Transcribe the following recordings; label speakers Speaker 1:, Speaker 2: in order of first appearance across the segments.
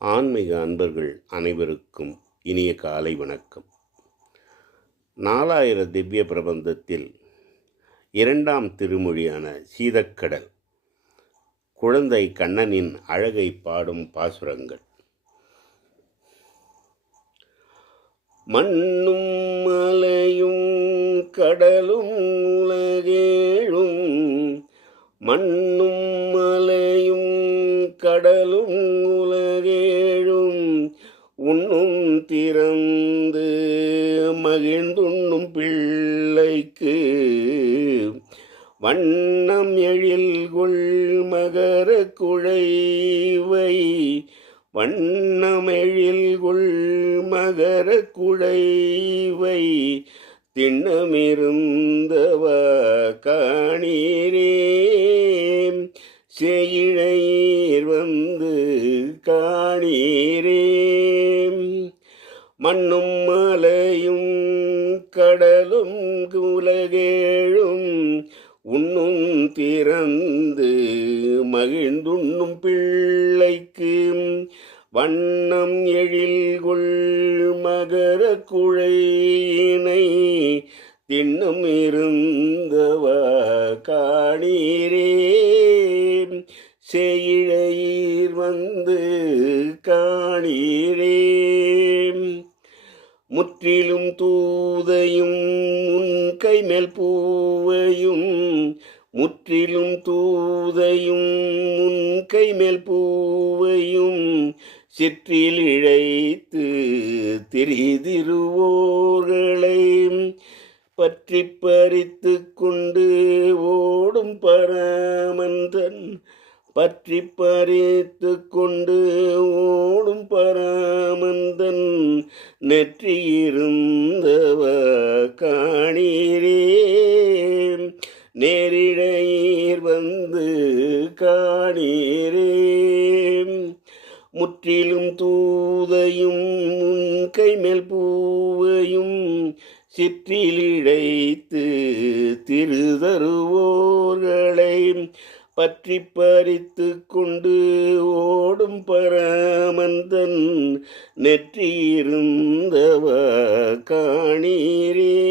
Speaker 1: ஆன்மீக அன்பர்கள் அனைவருக்கும் இனிய காலை வணக்கம். நாலாயிர திவ்ய பிரபந்தத்தில் இரண்டாம் திருமொழியான சீதக்கடல் குழந்தை கண்ணனின் அழகை பாடும் பாசுரங்கள். மண்ணும் மலையும் கடலும் உலகேழும் மண்ணும் மலையும் கடலும் உலகேழும் உண்ணும் திறந்து மகிழ்ந்துண்ணும் பிள்ளைக்கு வண்ணம் எழில்கொள் மகர குழைவை. வண்ணமெழில்கொள் மகர குழைவை. திண்ணமிருந்தவ காணீரே. செயிழையீர் மண்ணும் மலையும் கடலும் உலகேழும் உண்ணும் திறந்து மகிழ்ந்துண்ணும் பிள்ளைக்கு. வண்ணம் எழில்கொள் மகர குழையினை தின்னும் இருந்தவ காணீரே. செயிழையீர் வந்து கா காணீரே முற்றிலும் தூதையும் உன் கைமேல் பூவையும் முற்றிலும் தூதையும் உன் கைமேல் பூவையும் சிற்றில் இழைத்து திரிதிருவோர்களை. பற்றி பறித்து கொண்டு ஓடும் பரமந்தன் பற்றி பறித்து கொண்டு ஓடும் பராமந்தன் நெற்றியிருந்தவ காணீரே. நேரிழையீர் வந்து காணீரே. முற்றிலும் தூதையும் கைமேல் பூவையும் சிற்றிலிழைத்து திருதருவோர்களை. பற்றி பறித்து கொண்டு ஓடும் பரமந்தன் நெற்றியிருந்தவ காணீரே.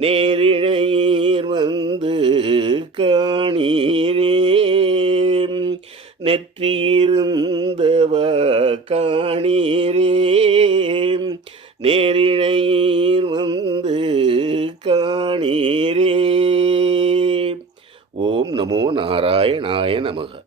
Speaker 1: நேரிழையீர் வந்து காணீரே. நெற்றியிருந்தவ காணீரே. நேரிழையீர் வந்து காணீரே. ஓம் நமோ நாராயணாய நமக.